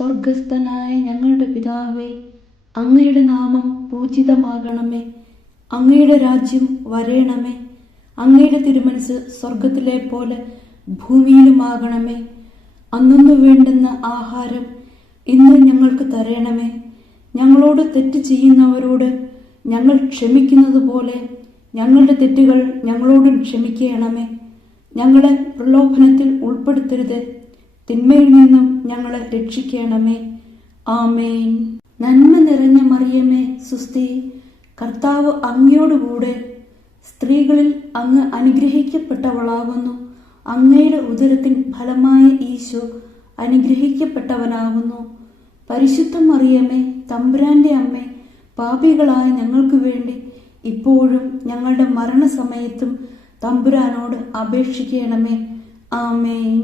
സ്വർഗസ്ഥനായ ഞങ്ങളുടെ പിതാവേ, അങ്ങയുടെ നാമം പൂജിതമാകണമേ. അങ്ങയുടെ രാജ്യം വരേണമേ. അങ്ങയുടെ തിരുമനസ് സ്വർഗത്തിലെ പോലെ ഭൂമിയിലുമാകണമേ. അന്നു വേണ്ടുന്ന ആഹാരം ഇന്ന് ഞങ്ങൾക്ക് തരണമേ. ഞങ്ങളോട് തെറ്റ് ചെയ്യുന്നവരോട് ഞങ്ങൾ ക്ഷമിക്കുന്നത് പോലെ ഞങ്ങളുടെ തെറ്റുകൾ ഞങ്ങളോടും ക്ഷമിക്കണമേ. ഞങ്ങളെ പ്രലോഭനത്തിൽ ഉൾപ്പെടുത്തരുത്, തിന്മയിൽ നിന്നും ഞങ്ങളെ രക്ഷിക്കണമേ. ആമേൻ. നന്മ നിറഞ്ഞ മറിയമേ, സുസ്തി, കർത്താവ് അങ്ങയോടുകൂടെ സ്ത്രീകളിൽ അങ്ങ് അനുഗ്രഹിക്കപ്പെട്ടവളാകുന്നു. അങ്ങയുടെ ഉദരത്തിൻ ഫലമായ ഈശോ അനുഗ്രഹിക്കപ്പെട്ടവനാകുന്നു. പരിശുദ്ധ മറിയമേ, തമ്പുരാന്റെ അമ്മേ, പാപികളായ ഞങ്ങൾക്ക് വേണ്ടി ഇപ്പോഴും ഞങ്ങളുടെ മരണസമയത്തും തമ്പുരാനോട് അപേക്ഷിക്കണമേ. ആമേൻ.